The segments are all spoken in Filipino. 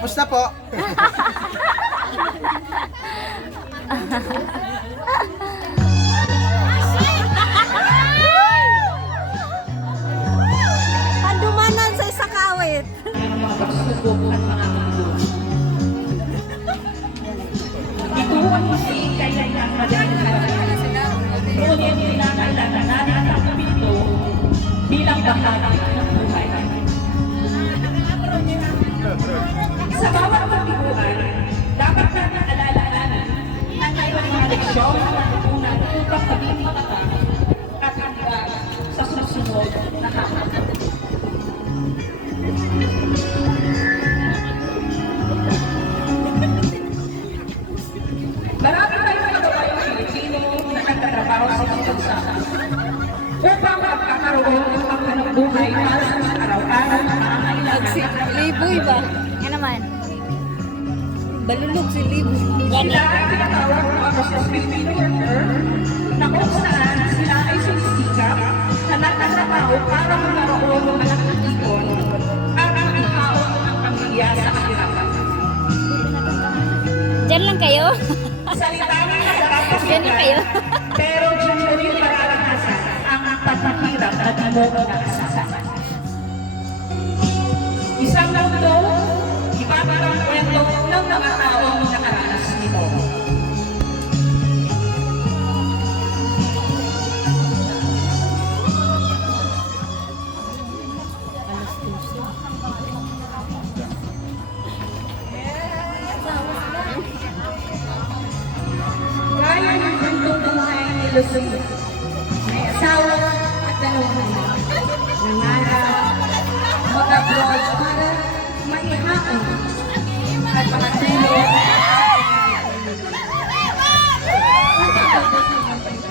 Tapos na po. Handumanan sa isakawit. Ito ang si kailangan madalang ngunit kinakailangan natin ang kapito bilang bahagi ng buhay. Sa bawat pagtiguan, dapat natin alalahanan ang kailang mga leksyon na matutunan upang maging matatag at handa sa susunod na halaman. Marami tayong kababayang Pilipino na nagtatrabaho sa ibang bansa upang magkakaroon ng panghanap buhay para sa mga araw-araw na pangangailangan. Liboy ba? Yan naman. Balulog si Liboy. Sila ay tinatawag mga Muslim Filipino worker na kung saan sila ay sinisikap na nagtatrabaho para magkaroon ng malaking ipon at ihaon ang pamilya sa kahirapan. Diyan lang kayo? Salita ng masarap Diyan lang kayo? pero dyan mo rin mararanasan ang pagpapahirap at mo nakasasa. Isang mundo, iba't ang kwento ng mga taong nakaranas nito. Gaya ng kwentong buhay ni Lucy, may asawa at dalawang anak. Nangarap, mag-abroad para maihaon at makatulong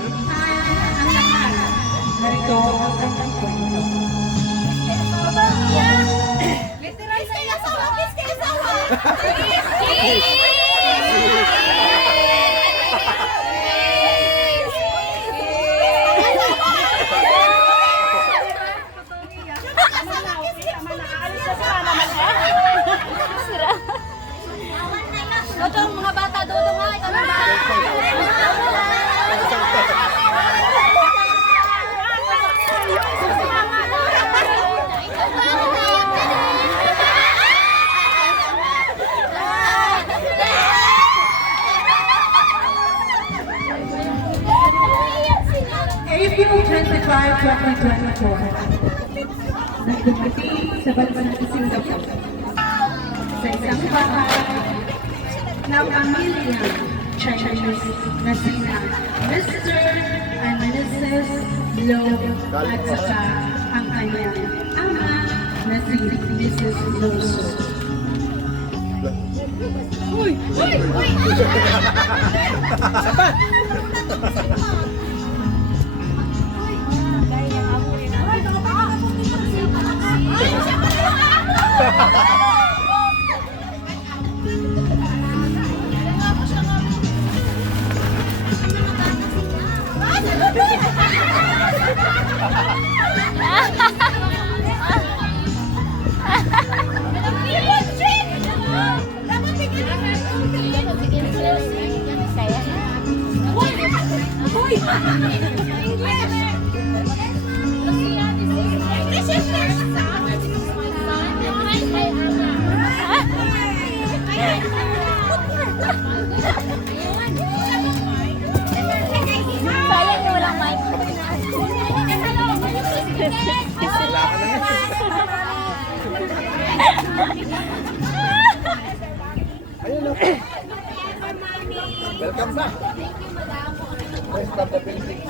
sa ang lahat. Narito ang kanyang kwento. Dodong, mga bata, dodong nga. Ito naman. April 25, 2024, nagdumating sa bansa ng Singapore sa isang bahay ng pamilya Chinese na sina Mr. and Mrs. Low at saka ang kanyang ama na si Mrs. Loso. Uy! Uy! Uy! Sayang yung walang mic. Ayun o. Welcome back. Rest of the building.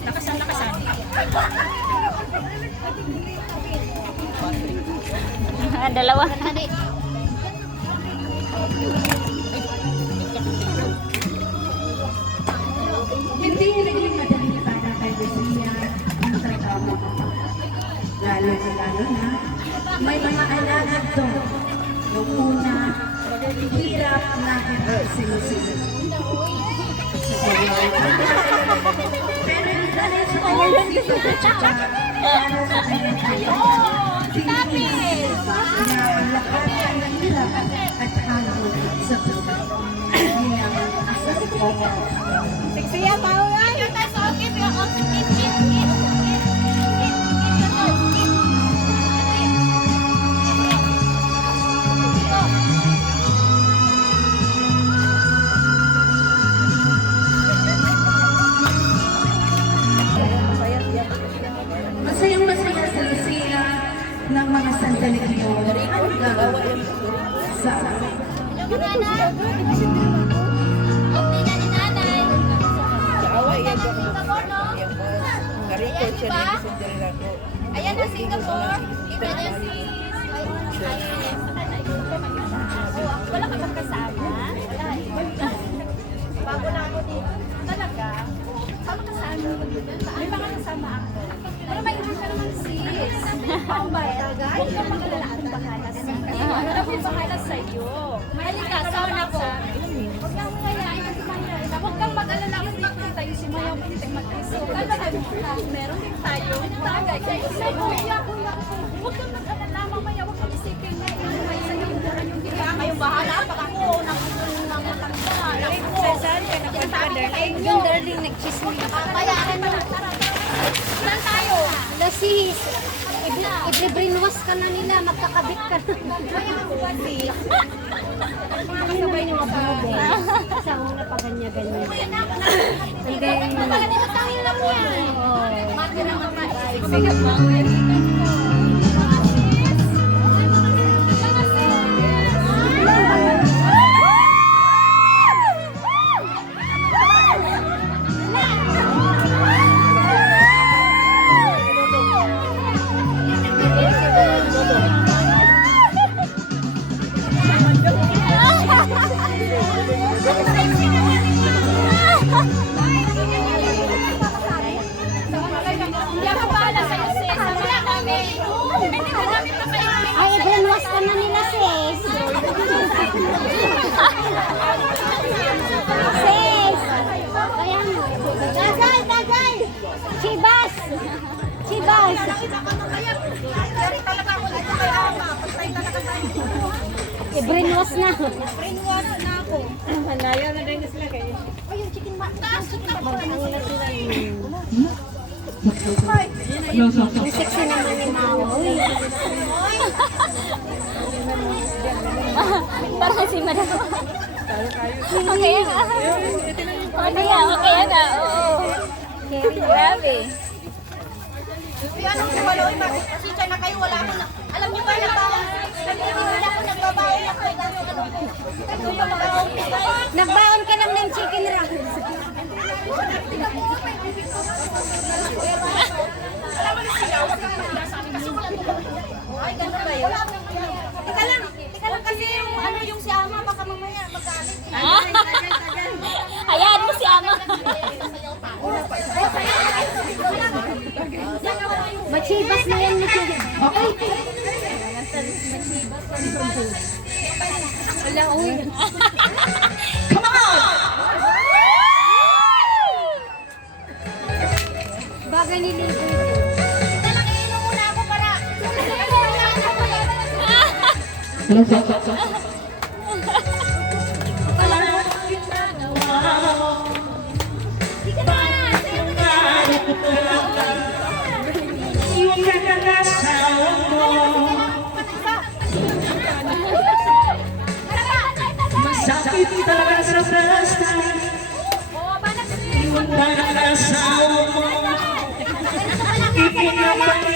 Nakasan. Dalawa. Hindi naging madali para kay Lucia ang trabaho. Lalo na may mga alagad doon. Noong una, hirap na si Lucia. Pero dahil sa kanyang sipag para sa kanyang tinitiis na lahat ng hirap at hamon sa buhay. Bilang asawa ko. Siksiya, paulan! Masayang masaya sa Lucia ng mga sandaling yun hanggang sa Ayan na Singapore. Wala ka bang kasama? Bago na ako dito. Talaga? Sama ka sa ano? May mga kasama ako. Pero may iwan ka naman sis. Ako ba? Huwag kang mag-alala akong bahala sa'yo. Ako'y bahala sa'yo. Halika, sama na ko. Huwag kang mayayain kasi mayayain. Huwag kang mag-alala kasi dito tayo si Mayaw hindi mag-iso. Kala tayo meron din tayo. Tagay, kayo sa'yo. Huwag kang mag-alala. Mamaya huwag kang isipin na kayong bahala. Pag ako nang matanda. Saan ka napunta, darling? Yung darling nag-chismis. Bayaran mo na. Saan tayo? Lasis, i-brainwash ka na nila, magkakabit ka na. Kasabay ni Mabude. Sa una pa ganyan-ganyan. Hindi. Dito tayo lang yan. Mati na mamaay. Sigat mo. Hindi ako bahala sa'yo, sis. Wala kami. Hindi ko namin ito kayo. Ay, i-brainwash ka na nila, sis. Sis! Kaya mo. Tagay! Chibas! Chibas! I-brainwash na. Malayo na rin sila kayo. Ang sexy naman ni Maui. Parang si Madam. Okay na. Okay na. Oo. Grabe. Anong kumaloy? Pasensya na kayo, wala ako na. Alam niyo ba na ba? Wala ako nagbabaon ako. Nagbaon ka lang ng chicken rice. Ay, gano'n ba yun? Teka lang kasi yung ano yung si Ama, baka mamaya magalit. Hayaan mo si Ama. Machibas na yan. Wala, uy. Bagay ni Lito. Talang iinom muna ako para. Yung kakalasawa mo, masakit talaga sa basta. Iwan pa ng asawa mo, ipinapag